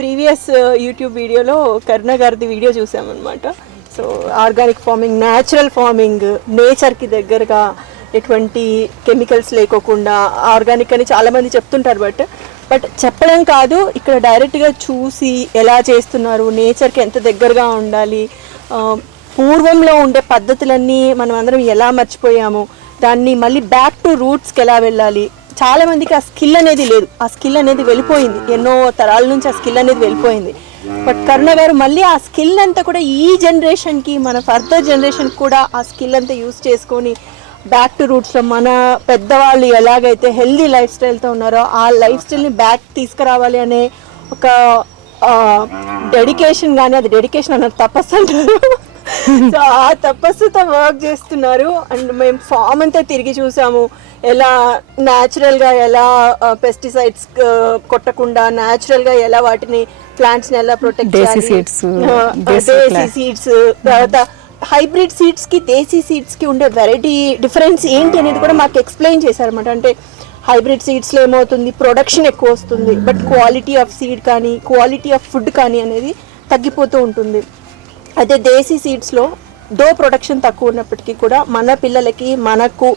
Previous YouTube వీడియోలో కరుణ గారిది video చూసామన్నమాట. So organic farming, natural farming, నేచర్కి దగ్గరగా ఎటువంటి కెమికల్స్ లేకోకుండా ఆర్గానిక్ అని చాలామంది చెప్తుంటారు. బట్ చెప్పడం కాదు, ఇక్కడ డైరెక్ట్గా చూసి ఎలా చేస్తున్నారు, నేచర్కి ఎంత దగ్గరగా ఉండాలి, పూర్వంలో ఉండే పద్ధతులన్నీ మనం అందరం ఎలా మర్చిపోయాము, దాన్ని మళ్ళీ బ్యాక్ టు రూట్స్కి ఎలా వెళ్ళాలి. చాలామందికి ఆ స్కిల్ అనేది లేదు, ఆ స్కిల్ అనేది వెళ్ళిపోయింది, ఎన్నో తరాల నుంచి ఆ స్కిల్ అనేది వెళ్ళిపోయింది. బట్ కరుణ గారు మళ్ళీ ఆ స్కిల్ అంతా కూడా ఈ జనరేషన్కి, మన ఫర్దర్ జనరేషన్కి కూడా ఆ స్కిల్ అంతా యూస్ చేసుకొని బ్యాక్ టు రూట్స్లో మన పెద్దవాళ్ళు ఎలాగైతే హెల్దీ లైఫ్ స్టైల్తో ఉన్నారో ఆ లైఫ్ స్టైల్ని బ్యాక్ తీసుకురావాలి అనే ఒక డెడికేషన్, కానీ అది డెడికేషన్ అన్నారు, తపస్సు అంటారు. సో ఆ తపస్సుతో వర్క్ చేస్తున్నారు. అండ్ మేము ఫామ్ అంతా తిరిగి చూసాము, ఎలా న్యాచురల్గా, ఎలా పెస్టిసైడ్స్ కొట్టకుండా న్యాచురల్గా ఎలా వాటిని ప్లాంట్స్ని ఎలా ప్రొటెక్ట్ చేయాలి, దేశీ సీడ్స్, తర్వాత హైబ్రిడ్ సీడ్స్కి దేశీ సీడ్స్కి ఉండే వెరైటీ డిఫరెన్స్ ఏంటి అనేది కూడా మాకు ఎక్స్ప్లెయిన్ చేశారన్నమాట. అంటే హైబ్రిడ్ సీడ్స్లో ఏమవుతుంది, ప్రొడక్షన్ ఎక్కువ వస్తుంది, బట్ క్వాలిటీ ఆఫ్ సీడ్ కానీ క్వాలిటీ ఆఫ్ ఫుడ్ కానీ అనేది తగ్గిపోతూ ఉంటుంది. అదే దేశీ సీడ్స్లో ప్రొడక్షన్ తక్కువ ఉన్నప్పటికీ కూడా మన పిల్లలకి, మనకు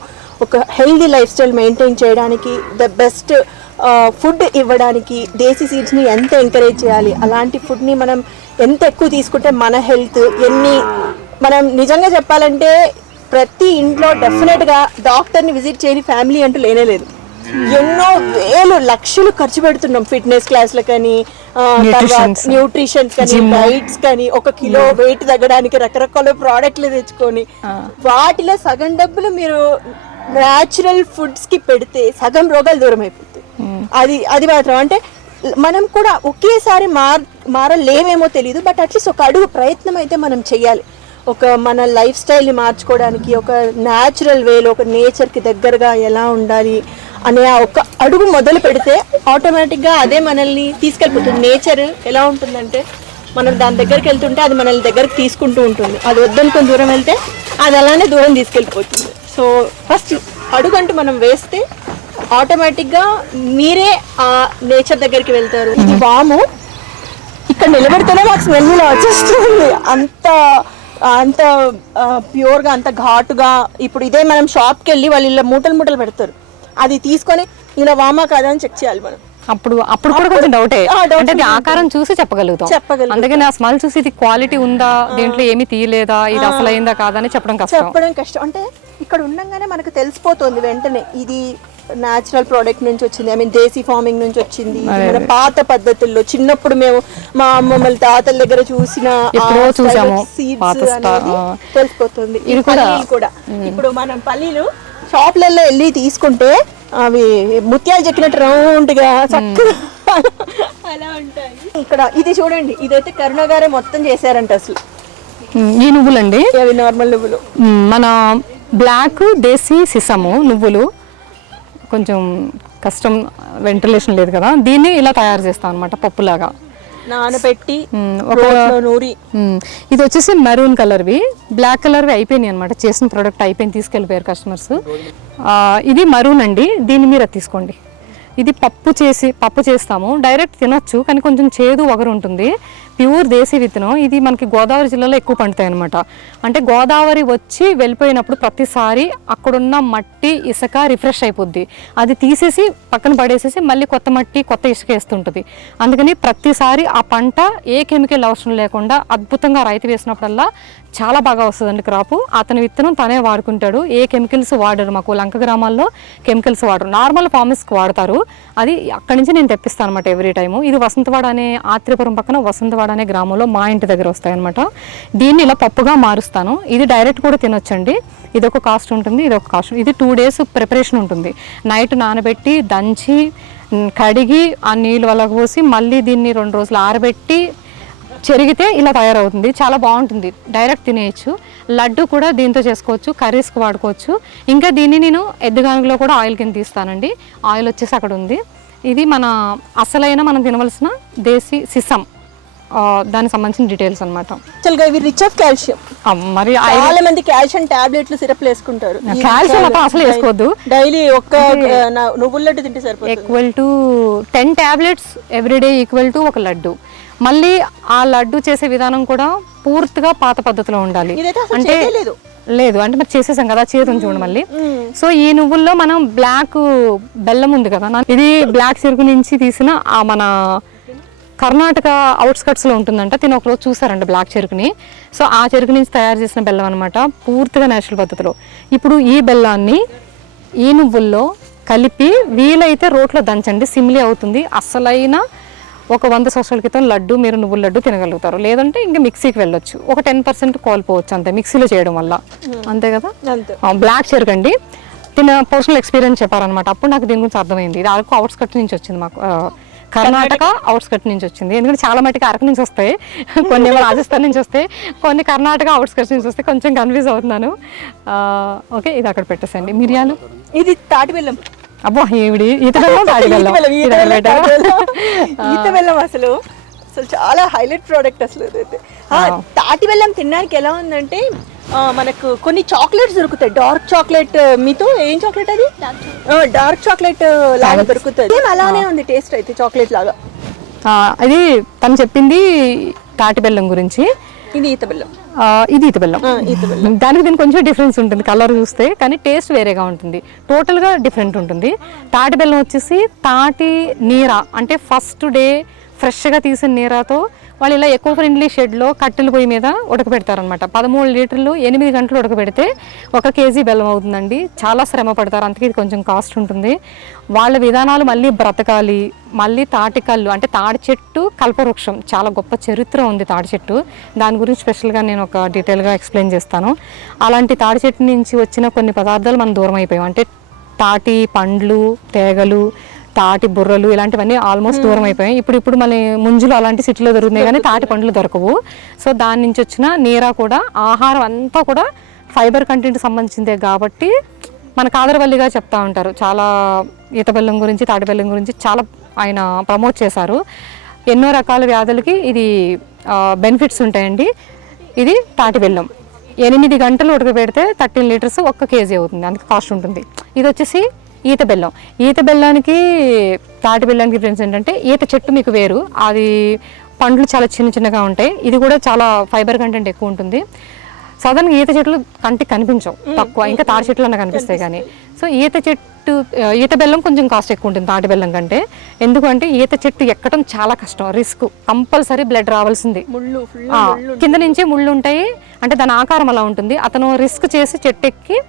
ఒక హెల్దీ లైఫ్ స్టైల్ మెయింటైన్ చేయడానికి, ద బెస్ట్ ఫుడ్ ఇవ్వడానికి దేశీ సీడ్స్ని ఎంత ఎంకరేజ్ చేయాలి, అలాంటి ఫుడ్ని మనం ఎంత ఎక్కువ తీసుకుంటే మన హెల్త్ మనం నిజంగా చెప్పాలంటే ప్రతి ఇంట్లో డెఫినెట్గా డాక్టర్ని విజిట్ చేయని ఫ్యామిలీ అంటూ లేనేలేదు. ఎన్నో వేలు లక్షలు ఖర్చు పెడుతున్నాం ఫిట్నెస్ క్లాస్లకని, న్యూట్రిషన్స్ కానీ, డైట్స్ కానీ, 1 కిలో వెయిట్ తగ్గడానికి రకరకాల ప్రోడక్ట్లు తెచ్చుకొని వాటిలో సగం డబ్బులు మీరు న్యాచురల్ ఫుడ్స్ కి పెడితే సగం రోగాలు దూరం అయిపోతాయి. అది మాత్రం అంటే మనం కూడా ఒకేసారి మారలేమేమో తెలియదు, బట్ అట్లీస్ట్ ఒక అడుగు ప్రయత్నం అయితే మనం చెయ్యాలి. మన లైఫ్ స్టైల్ని మార్చుకోవడానికి, ఒక న్యాచురల్ వేలో, ఒక నేచర్కి దగ్గరగా ఎలా ఉండాలి అనే ఒక అడుగు మొదలు పెడితే ఆటోమేటిక్గా అదే మనల్ని తీసుకెళ్ళిపోతుంది. నేచర్ ఎలా ఉంటుందంటే మనం దాని దగ్గరికి వెళ్తుంటే అది మనల్ని దగ్గరికి తీసుకుంటూ ఉంటుంది, అది వద్దనుకొని దూరం వెళ్తే అది అలానే దూరం తీసుకెళ్ళిపోతుంది. సో ఫస్ట్ అడుగంటూ మనం వేస్తే ఆటోమేటిక్గా మీరే ఆ నేచర్ దగ్గరికి వెళ్తారు. ఇది వాము, ఇక్కడ నిలబెడితేనే మాకు స్మెల్ వచ్చేస్తుంది, అంత ప్యూర్గా, అంత ఘాటుగా. ఇప్పుడు ఇదే మనం షాప్కి వెళ్ళి వాళ్ళు ఇలా మూటలు పెడతారు, అది తీసుకొని ఇలా వామా కాదా అని చెక్ చేయాలి మనం. అప్పుడు కూడా కొంచెం డౌటే, అంటే ఆకారం చూసి చెప్పగలుగుతాం. అందుకని ఆ స్మెల్ చూసి ఇది క్వాలిటీ ఉందా, దీంట్లో ఏమి తీయలేదా, ఇది అసలు అయిందా కాదా అని చెప్పడం కష్టం. అంటే ఇక్కడ ఉండగానే మనకు తెలిసిపోతుంది వెంటనే ఇది న్యాచురల్ ప్రోడక్ట్ నుంచి వచ్చింది, ఐ మీన్ దేశీ ఫార్మింగ్ నుంచి వచ్చింది. మన పాత పద్ధతుల్లో చిన్నప్పుడు మేము మా అమ్మమ్మల తాతల దగ్గర చూసిన తెలిసిపోతుంది. ఇది కూడా ఇప్పుడు మనం పల్లీలు షాప్లలో వెళ్ళి తీసుకుంటే అవి ముత్యాలు చెక్కినట్టు రౌండ్ గా చక్కగా అలా ఉంటాయి. ఇక్కడ ఇది చూడండి, ఇదైతే కరుణ గారే మొత్తం చేశారంట. అసలు ఈ నువ్వులండి, అవి నార్మల్ నువ్వులు, మన బ్లాక్ దేశీ సిసము నువ్వులు. కొంచెం కష్టం, వెంటిలేషన్ లేదు కదా, దీన్ని ఇలా తయారు చేస్తాం అనమాట, పప్పులాగా నానబెట్టి నూరి. ఇది వచ్చేసి మెరూన్ కలర్వి, బ్లాక్ కలర్వి అయిపోయినాయి అనమాట, చేసిన ప్రోడక్ట్ అయిపోయింది, తీసుకెళ్ళిపోయారు కస్టమర్స్. ఇది మరూన్ అండి, దీన్ని మీరు తీసుకోండి. ఇది పప్పు చేస్తాము, డైరెక్ట్ తినొచ్చు, కానీ కొంచెం చేదు వగరు ఉంటుంది. ప్యూర్ దేశీ విత్తనం, ఇది మనకి గోదావరి జిల్లాలో ఎక్కువ పండుతాయి అనమాట. అంటే గోదావరి వచ్చి వెళ్ళిపోయినప్పుడు ప్రతిసారి అక్కడున్న మట్టి ఇసుక రిఫ్రెష్ అయిపోద్ది, అది తీసేసి పక్కన పడేసేసి మళ్ళీ కొత్త మట్టి కొత్త ఇసుక వేస్తుంటుంది. అందుకని ప్రతిసారి ఆ పంట ఏ కెమికల్ అవసరం లేకుండా అద్భుతంగా రైతు వేసినప్పుడల్లా చాలా బాగా వస్తుందండి క్రాపు. అతని విత్తనం తనే వాడుకుంటాడు, ఏ కెమికల్స్ వాడరు. మాకు లంక గ్రామాల్లో కెమికల్స్ వాడరు, నార్మల్ ఫార్మర్స్కి వాడతారు. అది అక్కడి నుంచి నేను తెప్పిస్తాను అనమాట ఎవ్రీ టైము. ఇది వసంతవాడ అనే ఆత్రేపురం పక్కన వసంతవాడ అనే గ్రామంలో మా ఇంటి దగ్గర వస్తాయన్నమాట. దీన్ని ఇలా పప్పుగా మారుస్తాను. ఇది డైరెక్ట్ కూడా తినొచ్చండి, ఇది ఒక కాస్ట్ ఉంటుంది, ఇది ఒక కాస్ట్. ఇది 2 days ప్రిపరేషన్ ఉంటుంది. నైట్ నానబెట్టి దంచి కడిగి ఆ నీళ్ళు వల్ల పోసి మళ్ళీ దీన్ని 2 రోజులు ఆరబెట్టి చెరిగితే ఇలా తయారవుతుంది. చాలా బాగుంటుంది, డైరెక్ట్ తినేయచ్చు. లడ్డు కూడా దీంతో చేసుకోవచ్చు, కర్రీస్కి వాడుకోవచ్చు. ఇంకా దీన్ని నేను ఎద్దుగానుగలో కూడా ఆయిల్ కింద తీస్తానండి. ఆయిల్ వచ్చేసి అక్కడ ఉంది. ఇది మన అసలైన మనం తినవలసిన దేశీ సిసం, దానికి సంబంధించిన డీటెయిల్స్ అనమాట. యాక్చువల్గా ఇవి రిచ్ ఆఫ్ కాల్షియం. మరి చాలా మంది కాల్షియం టాబ్లెట్లు సిరప్లు వేసుకుంటారు. కాల్షియం మాత్రం అసలు వేసుకోవద్దు. డైలీ ఒక్క నువ్వుల లడ్డు తింటే సరిపోతుంది. Equal to 10 tablets everyday equal to ఒక లడ్డు. మళ్ళీ ఆ లడ్డు చేసే విధానం కూడా పూర్తిగా పాత పద్ధతిలో ఉండాలి. అంటే లేదు అంటే మరి చేసేసాం కదా, చేతుని చూడండి మళ్ళీ. సో ఈ నువ్వుల్లో మనం బ్లాక్ బెల్లం ఉంది కదా, ఇది బ్లాక్ చెరుకు నుంచి తీసిన మన కర్ణాటక అవుట్స్కట్స్లో ఉంటుందంట. తిని ఒకరోజు చూసారంట బ్లాక్ చెరుకుని. సో ఆ చెరుకు నుంచి తయారు చేసిన బెల్లం అనమాట, పూర్తిగా నేచురల్ పద్ధతిలో. ఇప్పుడు ఈ బెల్లాన్ని ఈ నువ్వుల్లో కలిపి వీలైతే రోట్లో దంచండి, సిమ్లీ అవుతుంది. అసలైన ఒక 100 సంవత్సరాల క్రితం లడ్డు మీరు నువ్వుల లడ్డు తినగలుగుతారు. లేదంటే ఇంకా మిక్సీకి వెళ్ళొచ్చు, ఒక 10% కోల్పోవచ్చు అంతే మిక్సీలో చేయడం వల్ల, అంతే కదా. బ్లాక్ చెరుకు అండి, తిన పర్సనల్ ఎక్స్పీరియన్స్ చెప్పారనమాట. అప్పుడు నాకు దీని గురించి అర్థమైంది. ఇది అరకు అవుట్స్కట్ నుంచి వచ్చింది, మాకు కర్ణాటక అవుట్స్కట్ నుంచి వచ్చింది. ఎందుకంటే చాలా మటుకు అరకు నుంచి వస్తాయి, కొన్ని రాజస్థాన్ నుంచి వస్తాయి, కొన్ని కర్ణాటక అవుట్స్కట్స్ నుంచి వస్తాయి. కొంచెం కన్ఫ్యూజ్ అవుతున్నాను. ఓకే, ఇది అక్కడ పెట్టేసండి. మిరియాలు, ఇది తాటి బెల్లం. అబ్బో ఏమిడి ఈత బెల్లం, తాటి బెల్లం. ఈత బెల్లం అసలు చాలా హైలైట్ ప్రోడక్ట్ అసలు. తాటి బెల్లం తినడానికి ఎలా ఉందంటే మనకు కొన్ని చాక్లెట్స్ దొరుకుతాయి, డార్క్ చాక్లెట్. మీతో ఏం చాక్లెట్ అది? డార్క్ చాక్లెట్ లాగా దొరుకుతుంది, అలానే ఉంది టేస్ట్ అయితే చాక్లెట్ లాగా. అది తను చెప్పింది తాటి బెల్లం గురించి. ఇది ఈత బెల్లం. ఇది ఈత బెల్లం. దానికి దీనికి కొంచెం డిఫరెన్స్ ఉంటుంది కలర్ చూస్తే, కానీ టేస్ట్ వేరేగా ఉంటుంది, టోటల్గా డిఫరెంట్ ఉంటుంది. తాటి బెల్లం వచ్చేసి తాటి నీర, అంటే ఫస్ట్ డే ఫ్రెష్గా తీసిన నీరాతో వాళ్ళు ఇలా ఎకో ఫ్రెండ్లీ షెడ్లో కట్టెల పొయ్యి మీద ఉడకబెడతారనమాట. 13 లీటర్లు 8 గంటలు ఉడకబెడితే 1 కేజీ బెల్లం అవుతుందండి. చాలా శ్రమ పడతారు, అందుకే ఇది కొంచెం కాస్ట్ ఉంటుంది. వాళ్ళ విధానాలు మళ్ళీ బ్రతకాలి. మళ్ళీ తాటి కళ్ళు అంటే తాడి చెట్టు కల్పవృక్షం, చాలా గొప్ప చరిత్ర ఉంది తాడి చెట్టు. దాని గురించి స్పెషల్గా నేను ఒక డీటెయిల్గా ఎక్స్ప్లెయిన్ చేస్తాను. అలాంటి తాడి చెట్టు నుంచి వచ్చిన కొన్ని పదార్థాలు మనం దూరం అయిపోయాం. అంటే తాటి పండ్లు, తేగలు, తాటి బుర్రలు ఇలాంటివన్నీ ఆల్మోస్ట్ దూరం అయిపోయాయి. ఇప్పుడు మళ్ళీ ముంజులు అలాంటి సిటీలో దొరుకుతున్నాయి, కానీ తాటి పండ్లు దొరకవు. సో దాని నుంచి వచ్చిన నీరా కూడా, ఆహారం అంతా కూడా ఫైబర్ కంటెంట్ సంబంధించిందే కాబట్టి మనకు ఆదరవల్లిగా చెప్తా ఉంటారు. చాలా ఈత బెల్లం గురించి, తాటి బెల్లం గురించి చాలా ఆయన ప్రమోట్ చేశారు. ఎన్నో రకాల వ్యాధులకి ఇది బెనిఫిట్స్ ఉంటాయండి. ఇది తాటి బెల్లం 8 గంటలు ఉడకబెడితే 13 లీటర్స్ 1 కేజీ అవుతుంది, అందుకే కాస్ట్ ఉంటుంది. ఇది వచ్చేసి ఈత బెల్లం. ఈత బెల్లానికి తాటి బెల్లానికి డిఫరెన్స్ ఏంటంటే ఈత చెట్టు మీకు వేరు, అది పండ్లు చాలా చిన్నగా ఉంటాయి. ఇది కూడా చాలా ఫైబర్ కంటెంట్ ఎక్కువ ఉంటుంది. సాధారణంగా ఈత చెట్లు కంటికి కనిపించవు, తక్కువ, ఇంకా తాటి చెట్లు అన్న కనిపిస్తాయి. కానీ సో ఈత బెల్లం కొంచెం కాస్ట్ ఎక్కువ ఉంటుంది తాటి బెల్లం కంటే. ఎందుకంటే ఈత చెట్టు ఎక్కడం చాలా కష్టం, రిస్క్, కంపల్సరీ బ్లడ్ రావాల్సింది. కింద నుంచే ముళ్ళు ఉంటాయి, అంటే దాని ఆకారం అలా ఉంటుంది. అతను రిస్క్ చేసి చెట్టు ఎక్కి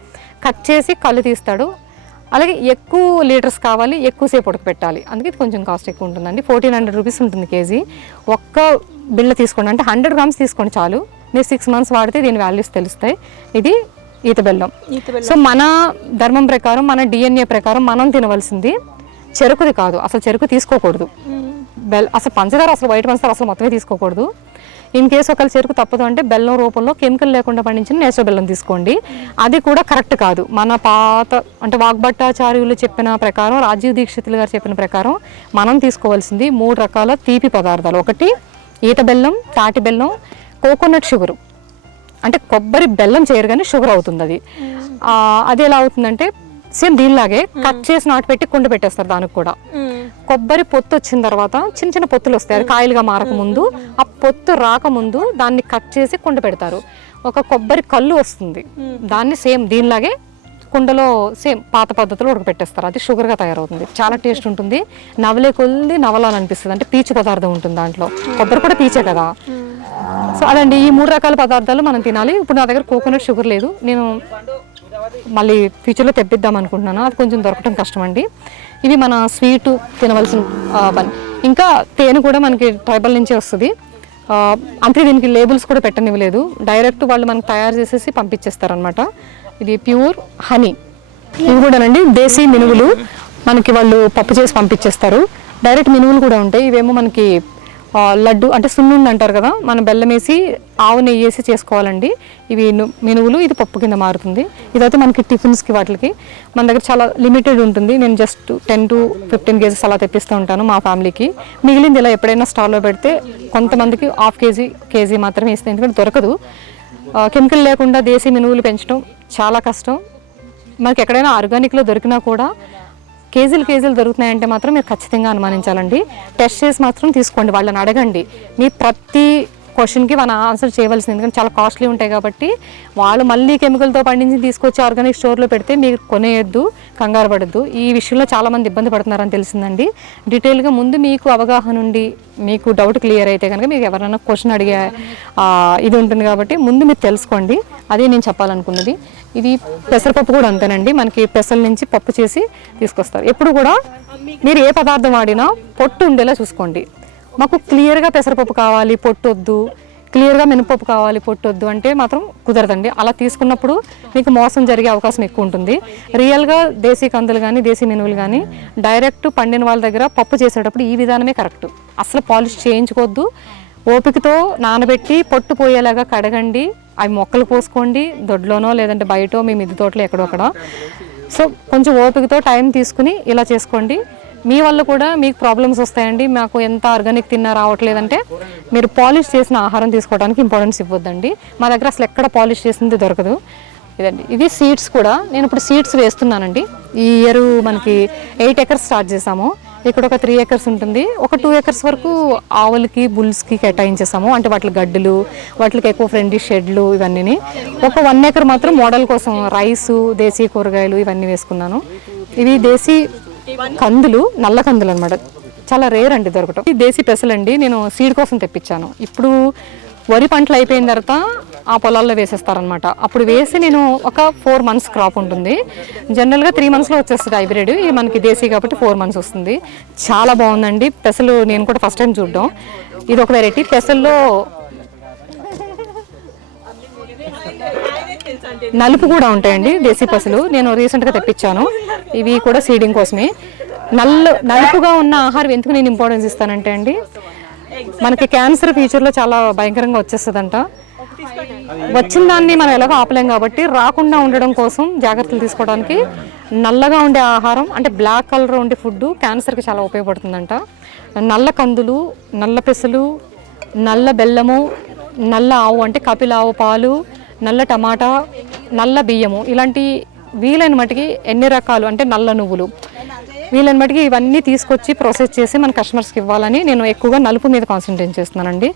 కట్ చేసి కళ్ళు తీస్తాడు. అలాగే ఎక్కువ లీటర్స్ కావాలి, ఎక్కువసేపు ఉడకపెట్టాలి, అందుకే ఇది కొంచెం కాస్ట్ ఎక్కువ ఉంటుందండి. 1400 రూపీస్ ఉంటుంది కేజీ. ఒక్క బిళ్ళ తీసుకోండి, అంటే 100 గ్రామ్స్ తీసుకోండి చాలు. మీరు 6 మంత్స్ వాడితే దీని వాల్యూస్ తెలుస్తాయి. ఇది ఈత బెల్లం. సో మన ధర్మం ప్రకారం, మన DNA ప్రకారం మనం తినవలసింది చెరుకుది కాదు. అసలు చెరుకు తీసుకోకూడదు, అసలు పంచదార, అసలు వైట్ పంచదార అసలు మొత్తమే తీసుకోకూడదు. ఇన్ కేసు ఒకళ్ళు చెరుకు తప్పదు అంటే బెల్లం రూపంలో కెమికల్ లేకుండా పండించిన నేచురల్ బెల్లం తీసుకోండి. అది కూడా కరెక్ట్ కాదు. మన పాత అంటే వాగ్భట్టాచార్యులు చెప్పిన ప్రకారం, రాజీవ్ దీక్షితులు గారు చెప్పిన ప్రకారం మనం తీసుకోవాల్సింది 3 రకాల తీపి పదార్థాలు. ఒకటి ఈత బెల్లం, తాటి బెల్లం, కోకోనట్ షుగరు. అంటే కొబ్బరి బెల్లం చేయరు కానీ షుగర్ అవుతుంది అది. అది ఎలా అవుతుందంటే సేమ్ దీనిలాగే కట్ చేసి నాటు పెట్టి కుండ పెట్టేస్తారు. దానికి కూడా కొబ్బరి పొత్తు వచ్చిన తర్వాత చిన్న పొత్తులు వస్తాయి, అది కాయలుగా మారకముందు. ఆ పొత్తు రాకముందు దాన్ని కట్ చేసి కుండ పెడతారు. ఒక కొబ్బరి కళ్ళు వస్తుంది, దాన్ని సేమ్ దీనిలాగే కుండలో సేమ్ పాత పద్ధతిలో ఉడకపెట్టేస్తారు. అది షుగర్గా తయారవుతుంది, చాలా టేస్ట్ ఉంటుంది. నవలే కొద్ది నవలాలనిపిస్తుంది, అంటే పీచు పదార్థం ఉంటుంది దాంట్లో. కొబ్బరి కూడా పీచే కదా. సో అదండి, ఈ 3 రకాల పదార్థాలు మనం తినాలి. ఇప్పుడు నా దగ్గర కోకోనట్ షుగర్ లేదు, నేను మళ్ళీ ఫ్యూచర్లో తెప్పిద్దాం అనుకుంటున్నాను, అది కొంచెం దొరకడం కష్టం అండి. ఇవి మన స్వీటు తినవలసిన పని. ఇంకా తేనె కూడా మనకి ట్రైబల్ నుంచే వస్తుంది, అంతే. దీనికి లేబుల్స్ కూడా పెట్టనివ్వలేదు, డైరెక్ట్ వాళ్ళు మనకు తయారు చేసేసి పంపించేస్తారనమాట. ఇది ప్యూర్ హనీ. ఇవి కూడానండి దేశీ మినువులు, మనకి వాళ్ళు పప్పు చేసి పంపించేస్తారు. డైరెక్ట్ మినువులు కూడా ఉంటాయి. ఇవేమో మనకి లడ్డు అంటే సున్నుండి అంటారు కదా, మనం బెల్లం వేసి ఆవు నెయ్యి వేసి చేసుకోవాలండి. ఇవి మినువులు, ఇది పప్పు కింద మారుతుంది. ఇదైతే మనకి టిఫిన్స్కి వాటికి మన దగ్గర చాలా లిమిటెడ్ ఉంటుంది. నేను జస్ట్ 10 to 15 కేజీస్ అలా తెప్పిస్తూ ఉంటాను మా ఫ్యామిలీకి. మిగిలింది ఇలా ఎప్పుడైనా స్టాల్లో పెడితే కొంతమందికి ½ కేజీ మాత్రమే ఇస్తాను, ఎందుకంటే దొరకదు. కెమికల్ లేకుండా దేశీ మినువులు పెంచడం చాలా కష్టం. మనకి ఎక్కడైనా ఆర్గానిక్లో దొరికినా కూడా కేజీలు దొరుకుతున్నాయంటే మాత్రం మీరు ఖచ్చితంగా అనుమానించాలండి. టెస్ట్ చేసి మాత్రం తీసుకోండి, వాళ్ళని అడగండి. మీ ప్రతి క్వశ్చన్కి మన ఆన్సర్ చేయవలసింది, ఎందుకంటే చాలా కాస్ట్లీ ఉంటాయి కాబట్టి. వాళ్ళు మళ్ళీ కెమికల్తో పండించి తీసుకొచ్చి ఆర్గానిక్ స్టోర్లో పెడితే మీరు కొనేయద్దు, కంగారు పడద్దు. ఈ విషయంలో చాలామంది ఇబ్బంది పడుతున్నారని తెలిసిందండి. డీటెయిల్గా ముందు మీకు అవగాహన ఉండి మీకు డౌట్ క్లియర్ అయితే కనుక మీకు ఎవరైనా క్వశ్చన్ అడిగే ఇది ఉంటుంది కాబట్టి ముందు మీరు తెలుసుకోండి. అదే నేను చెప్పాలనుకున్నది. ఇది పెసరపప్పు కూడా అంతేనండి, మనకి పెసల నుంచి పప్పు చేసి తీసుకొస్తారు. ఎప్పుడు కూడా మీరు ఏ పదార్థం వాడినా పొట్టు ఉండేలా చూసుకోండి. మాకు క్లియర్గా పెసరపప్పు కావాలి పొట్టు వద్దు, క్లియర్గా మినపప్పు కావాలి పొట్టు వద్దు అంటే మాత్రం కుదరదండి. అలా తీసుకున్నప్పుడు మీకు మోసం జరిగే అవకాశం ఎక్కువ ఉంటుంది. రియల్గా దేశీ కందులు కానీ దేశీ మినువులు కానీ డైరెక్ట్ పండిన వాళ్ళ దగ్గర పప్పు చేసేటప్పుడు ఈ విధానమే కరెక్ట్. అసలు పాలిష్ చేయించుకోవద్దు. ఓపికతో నానబెట్టి పొట్టు పోయేలాగా కడగండి. అవి మొక్కలు పోసుకోండి, దొడ్లోనో లేదంటే బయటో మీ మిద్దె తోటలో ఎక్కడొక్కడ. సో కొంచెం ఓపికతో టైం తీసుకుని ఇలా చేసుకోండి. మీ వల్ల కూడా మీకు ప్రాబ్లమ్స్ వస్తాయండి. మాకు ఎంత ఆర్గానిక్ తిన్నా రావట్లేదంటే మీరు పాలిష్ చేసిన ఆహారం తీసుకోవడానికి ఇంపార్టెన్స్ ఇవ్వద్దండి. మా దగ్గర అసలు ఎక్కడ పాలిష్ చేసింది దొరకదు. ఇదండి, ఇది సీడ్స్ కూడా నేను ఇప్పుడు సీడ్స్ వేస్తున్నానండి. ఈ ఇయర్ మనకి 8 acres స్టార్ట్ చేసాము. ఇక్కడ ఒక 3 acres ఉంటుంది. ఒక 2 acres వరకు ఆవులకి బుల్స్కి కేటాయించేసాము. అంటే వాటి గడ్డులు, వాటికి ఎక్కువ ఫ్రెండ్లీ షెడ్లు ఇవన్నీ. ఒక 1 acre మాత్రం మోడల్ కోసం రైసు, దేశీ కూరగాయలు ఇవన్నీ వేసుకున్నాను. ఇవి దేశీ కందులు, నల్ల కందులు అనమాట. చాలా రేర్ అండి దొరకటం. ఈ దేశీ పెసలండి నేను సీడ్ కోసం తెప్పించాను. ఇప్పుడు వరి పంటలు అయిపోయిన తర్వాత ఆ పొలాల్లో వేసేస్తారనమాట. అప్పుడు వేసి నేను ఒక 4 months క్రాప్ ఉంటుంది. జనరల్గా 3 monthsలో వచ్చేస్తుంది హైబ్రిడ్. ఇది మనకి దేశీ కాబట్టి 4 months వస్తుంది. చాలా బాగుందండి పెసలు. నేను కూడా ఫస్ట్ టైం చూడడం. ఇది ఒక వెరైటీ. పెసల్లో నలుపు కూడా ఉంటాయండి దేశీ పసులు. నేను రీసెంట్గా తెప్పించాను. ఇవి కూడా సీడింగ్ కోసమే. నలుపుగా ఉన్న ఆహారం ఎందుకు నేను ఇంపార్టెన్స్ ఇస్తానంటే అండి, మనకి క్యాన్సర్ ఫ్యూచర్లో చాలా భయంకరంగా వచ్చేస్తుందంట. వచ్చిన దాన్ని మనం ఎలాగో ఆపలేం కాబట్టి రాకుండా ఉండడం కోసం జాగ్రత్తలు తీసుకోవడానికి నల్లగా ఉండే ఆహారం, అంటే బ్లాక్ కలర్ ఉండే ఫుడ్ క్యాన్సర్కి చాలా ఉపయోగపడుతుందంట. నల్ల కందులు, నల్ల పెసలు, నల్ల బెల్లము, నల్ల ఆవు అంటే కపిలావు పాలు, నల్ల టమాటా, నల్ల బియ్యము, ఇలాంటి వీలైన మటుకి ఎన్ని రకాలు అంటే నల్ల నువ్వులు, వీలైన మటుకి ఇవన్నీ తీసుకొచ్చి ప్రాసెస్ చేసి మన కస్టమర్స్కి ఇవ్వాలని నేను ఎక్కువగా నలుపు మీద కాన్సన్ట్రేట్ చేస్తున్నానండి.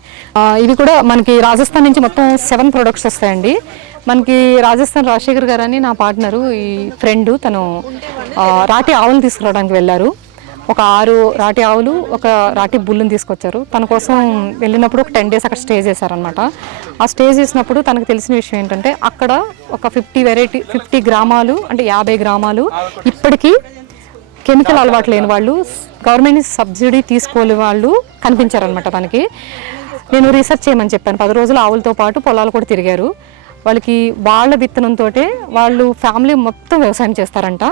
ఇవి కూడా మనకి రాజస్థాన్ నుంచి మొత్తం 7 products వస్తాయండి. మనకి రాజస్థాన్ రాజశేఖర్ గారు అని నా పార్ట్నరు, ఈ ఫ్రెండ్, తను రాటి ఆవులు తీసుకురావడానికి వెళ్ళారు. ఒక 6 రాటి ఆవులు, ఒక రాటి బుల్లుని తీసుకొచ్చారు. తన కోసం వెళ్ళినప్పుడు ఒక 10 days అక్కడ స్టే చేశారనమాట. ఆ స్టే చేసినప్పుడు తనకు తెలిసిన విషయం ఏంటంటే అక్కడ ఒక 50 గ్రామాలు అంటే 50 గ్రామాలు ఇప్పటికీ కెమికల్ అలవాటు లేని వాళ్ళు, గవర్నమెంట్ సబ్సిడీ తీసుకోలేని వాళ్ళు కనిపించారనమాట. తనకి నేను రీసెర్చ్ చేయమని చెప్పాను. 10 రోజులు ఆవులతో పాటు పొలాలు కూడా తిరిగారు. వాళ్ళకి వాళ్ళ విత్తనంతో వాళ్ళు ఫ్యామిలీ మొత్తం వ్యవసాయం చేస్తారంట.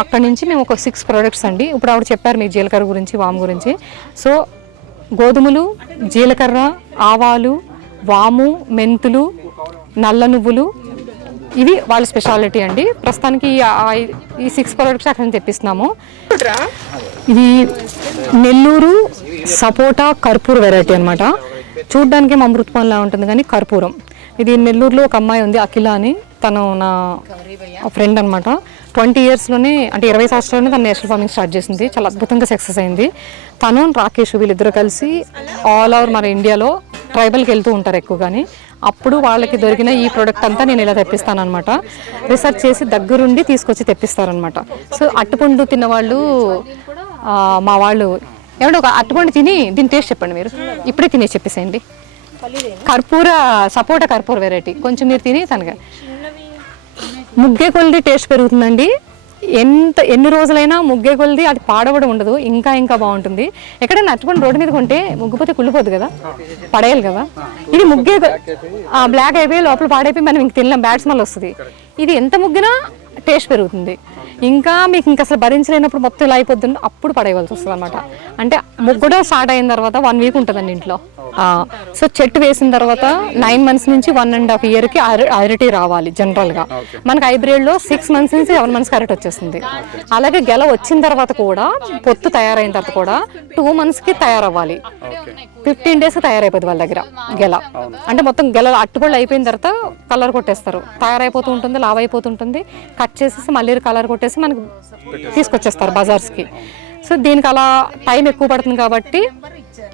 అక్కడి నుంచి మేము ఒక 6 products అండి. ఇప్పుడు ఆవిడ చెప్పారు మీకు జీలకర్ర గురించి, వాము గురించి. సో గోధుమలు, జీలకర్ర, ఆవాలు, వాము, మెంతులు, నల్ల నువ్వులు, ఇవి వాళ్ళ స్పెషాలిటీ అండి. ప్రస్తుతానికి ఈ 6 products అక్కడ తెప్పిస్తున్నాము. ఇది నెల్లూరు సపోటా కర్పూర్ వెరైటీ అనమాట. చూడ్డానికి అమృతపాన్లా ఉంటుంది కానీ కర్పూరం. ఇది నెల్లూరులో ఒక అమ్మాయి ఉంది అఖిల అని, తను నా ఫ్రెండ్ అనమాట. 20 yearsలోనే అంటే 20 సంవత్సరాల్లోనే తను నేషనల్ ఫార్మింగ్ స్టార్ట్ చేసింది. చాలా అద్భుతంగా సక్సెస్ అయింది. తను రాకేష్ వీళ్ళిద్దరూ కలిసి ఆల్ ఓవర్ మన ఇండియాలో ట్రైబల్కి వెళ్తూ ఉంటారు ఎక్కువ. కానీ అప్పుడు వాళ్ళకి దొరికిన ఈ ప్రోడక్ట్ అంతా నేను ఇలా తెప్పిస్తానమాట. రీసెర్చ్ చేసి దగ్గరుండి తీసుకొచ్చి తెప్పిస్తారనమాట. సో అట్టుపండు తిన్నవాళ్ళు మా వాళ్ళు ఏమంటే ఒక అట్టుపండు తిని దీని టేస్ట్ చెప్పండి, మీరు ఇప్పుడే తినేసి చెప్పేసేయండి. సపోటా కర్పూర వెరైటీ కొంచెం మీరు తిని తనగా ముగ్గే కొలిది టేస్ట్ పెరుగుతుందండి. ఎన్ని రోజులైనా ముగ్గే కొలిది అది పాడవడం ఉండదు, ఇంకా బాగుంటుంది. ఎక్కడైనా అట్టుపండు రోడ్డు మీద కొంటే ముగ్గిపోతే కుళ్ళిపోదు కదా, పడేయాలి కదా. ఇది ముగ్గే బ్లాక్ అయిపోయి లోపల పాడైపోయి మనం ఇంక తినలేం, బ్యాడ్ స్మెల్ వస్తుంది. ఇది ఎంత ముగ్గినా టేస్ట్ పెరుగుతుంది. ఇంకా మీకు ఇంకా అసలు భరించలేనప్పుడు మొత్తం ఇలా అయిపోతుంది, అప్పుడు పడేయవలసి వస్తుంది అనమాట. అంటే ముగ్గడం స్టార్ట్ అయిన తర్వాత 1 వీక్ ఉంటుందండి ఇంట్లో. సో చెట్టు వేసిన తర్వాత 9 months నుంచి 1.5 yearకి అరటి రావాలి జనరల్గా. మనకి హైబ్రిడ్లో 6 months నుంచి 7 monthsకి అరటి వచ్చేస్తుంది. అలాగే గెల వచ్చిన తర్వాత కూడా, పొత్తు తయారైన తర్వాత కూడా 2 monthsకి తయారవ్వాలి. 15 days తయారైపోతుంది వాళ్ళ దగ్గర గెల. అంటే మొత్తం గెల అట్టుపళ్ళు అయిపోయిన తర్వాత కలర్ కొట్టేస్తారు, తయారైపోతూ ఉంటుంది, లావ్ అయిపోతుంటుంది. కట్ చేసేసి మళ్ళీ కలర్ కొట్టేసి మనకు తీసుకొచ్చేస్తారు బజార్స్కి. సో దీనికి అలా టైం ఎక్కువ పడుతుంది కాబట్టి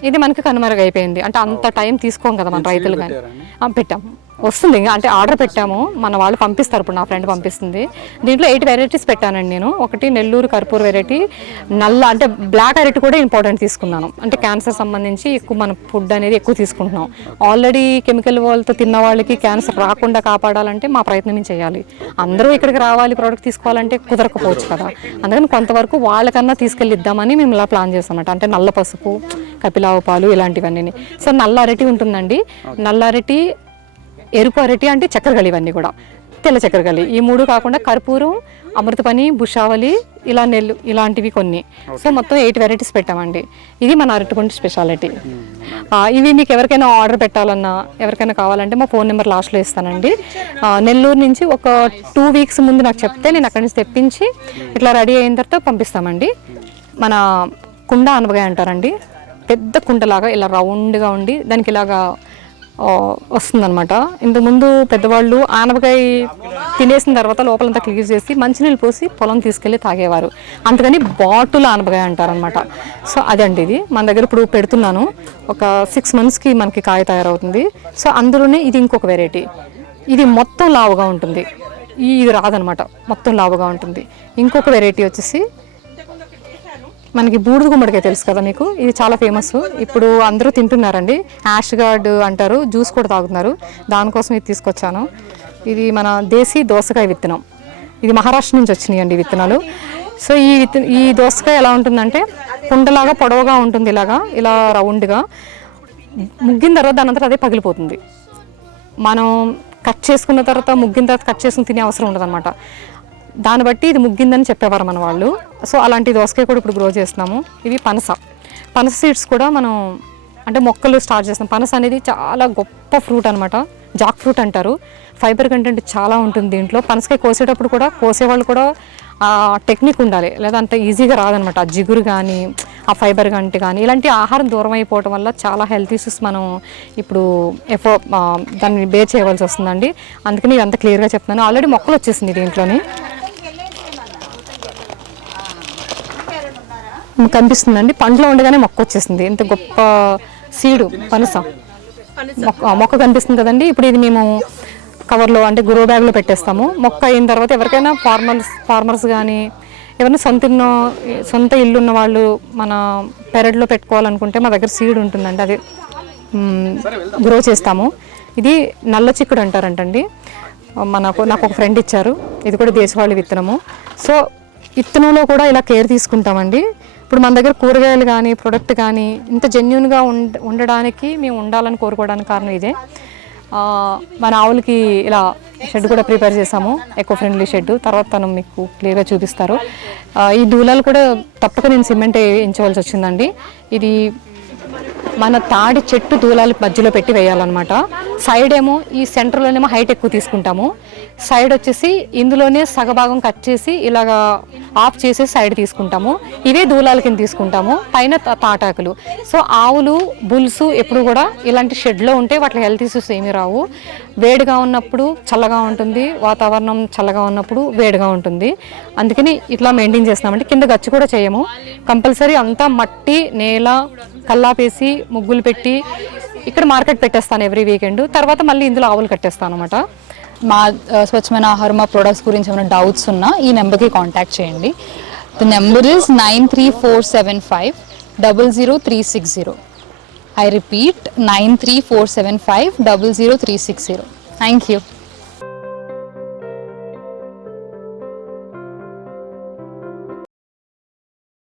ఇది మనకి కనుమరుగైపోయింది. అంటే అంత టైం తీసుకోం కదా మన రైతులు. కానీ పెట్టాము, వస్తుంది ఇంకా. అంటే ఆర్డర్ పెట్టాము, మన వాళ్ళు పంపిస్తారు. ఇప్పుడు నా ఫ్రెండ్ పంపిస్తుంది. దీంట్లో 8 varieties పెట్టానండి నేను. ఒకటి నెల్లూరు కర్పూర్ వెరైటీ, నల్ల అంటే బ్లాక్ అరటి కూడా ఇంపార్టెంట్ తీసుకున్నాను. అంటే క్యాన్సర్ సంబంధించి ఎక్కువ మన ఫుడ్ అనేది ఎక్కువ తీసుకుంటున్నాం. ఆల్రెడీ కెమికల్ వాళ్ళతో తిన్న వాళ్ళకి క్యాన్సర్ రాకుండా కాపాడాలంటే మా ప్రయత్నం చేయాలి. అందరూ ఇక్కడికి రావాలి ప్రోడక్ట్ తీసుకోవాలంటే కుదరకపోవచ్చు కదా. అందుకని కొంతవరకు వాళ్ళకన్నా తీసుకెళ్ళిద్దామని మేము ఇలా ప్లాన్ చేస్తామన్నమాట. అంటే నల్ల పసుపు, కపిలావు పాలు ఇలాంటివన్నీ. సో నల్ల అరటి ఉంటుందండి. నల్ల అరటి, ఎరుపు అరటి అంటే చక్కెరగలి, ఇవన్నీ కూడా తెల్ల చక్కెరగలి. ఈ 3 కాకుండా కర్పూరం, అమృతపని, బుషావలి, ఇలా నెల్లు ఇలాంటివి కొన్ని. సో మొత్తం 8 varieties పెట్టామండి. ఇది మన అరటిపండు స్పెషాలిటీ. ఇవి మీకు ఎవరికైనా ఆర్డర్ పెట్టాలన్నా, ఎవరికైనా కావాలంటే మా ఫోన్ నెంబర్ లాస్ట్లో ఇస్తానండి. నెల్లూరు నుంచి ఒక 2 weeks ముందు నాకు చెప్తే నేను అక్కడి నుంచి తెప్పించి ఇట్లా రెడీ అయిన తర్వాత పంపిస్తామండి. మన కుండ అనపకాయ అంటారండి. పెద్ద కుండలాగా ఇలా రౌండ్గా ఉండి దానికి ఇలాగా వస్తుందన్నమాట. ఇంతకుముందు పెద్దవాళ్ళు ఆనపకాయ తినేసిన తర్వాత లోపలంతా క్లీన్ చేసి మంచినీళ్ళు పోసి పొలం తీసుకెళ్ళి తాగేవారు. అందుకని బాటిల్ ఆనపకాయ అంటారనమాట. సో అదండి ఇది మన దగ్గర ఇప్పుడు పెడుతున్నాను. ఒక 6 monthsకి మనకి కాయ తయారవుతుంది. సో అందులోనే ఇది ఇంకొక వెరైటీ. ఇది మొత్తం లావుగా ఉంటుంది, ఇది రాదనమాట, మొత్తం లావుగా ఉంటుంది. ఇంకొక వెరైటీ వచ్చేసి మనకి బూడిద గుమ్మడికాయ తెలుసు కదా మీకు, ఇది చాలా ఫేమస్. ఇప్పుడు అందరూ తింటున్నారండి. యాష్ గార్డ్ అంటారు, జ్యూస్ కూడా తాగుతున్నారు. దానికోసం ఇది తీసుకొచ్చాను. ఇది మన దేశీ దోసకాయ విత్తనం. ఇది మహారాష్ట్ర నుంచి వచ్చినాయి అండి విత్తనాలు. సో ఈ దోసకాయ ఎలా ఉంటుందంటే కుండలాగా పొడవుగా ఉంటుంది, ఇలా రౌండ్గా. ముగ్గిన తర్వాత దాని అంతా అదే పగిలిపోతుంది. మనం కట్ చేసుకున్న తర్వాత ముగ్గిన తర్వాత కట్ చేసుకుని తినే అవసరం ఉండదు అనమాట. దాన్ని బట్టి ఇది ముగ్గిందని చెప్పేవారు మన వాళ్ళు. సో అలాంటి దోసకాయ కూడా ఇప్పుడు గ్రో చేస్తున్నాము. ఇవి పనస సీడ్స్ కూడా మనం అంటే మొక్కలు స్టార్ట్ చేస్తాం. పనస అనేది చాలా గొప్ప ఫ్రూట్ అనమాట, జాక్ ఫ్రూట్ అంటారు. ఫైబర్ కంటెంట్ చాలా ఉంటుంది దీంట్లో. పనసకాయ కోసేటప్పుడు కూడా కోసేవాళ్ళు కూడా టెక్నిక్ ఉండాలి, లేదా అంత ఈజీగా రాదనమాట. ఆ జిగురు కానీ, ఆ ఫైబర్ కంటే కానీ, ఇలాంటి ఆహారం దూరం అయిపోవడం వల్ల చాలా హెల్త్ ఇష్యూస్ మనం ఇప్పుడు దాన్ని బేర్ చేయవలసి వస్తుందండి. అందుకని ఇదంతా క్లియర్గా చెప్తున్నాను. ఆల్రెడీ మొక్కలు వచ్చేసింది దీంట్లోని, కనిపిస్తుందండి. పండ్లో ఉండగానే మొక్క వచ్చేసింది. ఇంత గొప్ప సీడు పనస మొక్క కనిపిస్తుంది కదండి. ఇప్పుడు ఇది మేము కవర్లో అంటే గ్రో బ్యాగ్లో పెట్టేస్తాము. మొక్క అయిన తర్వాత ఎవరికైనా ఫార్మర్స్ కానీ ఎవరైనా సొంత ఇల్లు ఉన్న వాళ్ళు మన పెరట్లో పెట్టుకోవాలనుకుంటే మా దగ్గర సీడ్ ఉంటుందండి, అది గ్రో చేస్తాము. ఇది నల్ల చిక్కుడు అంటారంటండి. నాకు ఒక ఫ్రెండ్ ఇచ్చారు. ఇది కూడా దేశవాళీ విత్తనము. సో విత్తనంలో కూడా ఇలా కేర్ తీసుకుంటామండి. ఇప్పుడు మన దగ్గర కూరగాయలు కానీ ప్రొడక్ట్ కానీ ఇంత జెన్యూన్గా ఉండడానికి మేము ఉండాలని కోరుకోవడానికి కారణం ఇదే. మన ఆవులకి ఇలా షెడ్ కూడా ప్రిపేర్ చేసాము, ఎకో ఫ్రెండ్లీ షెడ్. తర్వాత తను మీకు క్లియర్గా చూపిస్తారు. ఈ దూలాలు కూడా తప్పక నేను సిమెంట్ వేయించవలసి వచ్చిందండి. ఇది మన తాడి చెట్టు దూలాలు మధ్యలో పెట్టి వేయాలన్నమాట. సైడ్ ఏమో ఈ సెంటర్లోనేమో హైట్ ఎక్కువ తీసుకుంటాము. సైడ్ వచ్చేసి ఇందులోనే సగభాగం కట్ చేసి ఇలాగా ఆఫ్ చేసి సైడ్ తీసుకుంటాము. ఇవే దూలాల కింద తీసుకుంటాము. పైన తాటాకులు. సో ఆవులు బుల్స్ ఎప్పుడు కూడా ఇలాంటి షెడ్లో ఉంటే వాటి హెల్త్ ఇష్యూస్ ఏమీ రావు. వేడిగా ఉన్నప్పుడు చల్లగా ఉంటుంది, వాతావరణం చల్లగా ఉన్నప్పుడు వేడిగా ఉంటుంది. అందుకని ఇట్లా మెయింటైన్ చేస్తున్నామంటే కింద గచ్చు కూడా చేయము. కంపల్సరీ అంతా మట్టి నేల కల్లాపేసి ముగ్గులు పెట్టి ఇక్కడ మార్కెట్ పెట్టేస్తాను ఎవ్రీ వీకెండ్. తర్వాత మళ్ళీ ఇందులో ఆవులు కట్టేస్తాను అనమాట. మా స్వచ్ఛమైన ఆహారం మా ప్రొడక్ట్స్ గురించి ఏమైనా డౌట్స్ ఉన్నా ఈ నెంబర్కి కాంటాక్ట్ చేయండి. The number is 9347500360. I repeat 9347500360. Thank you.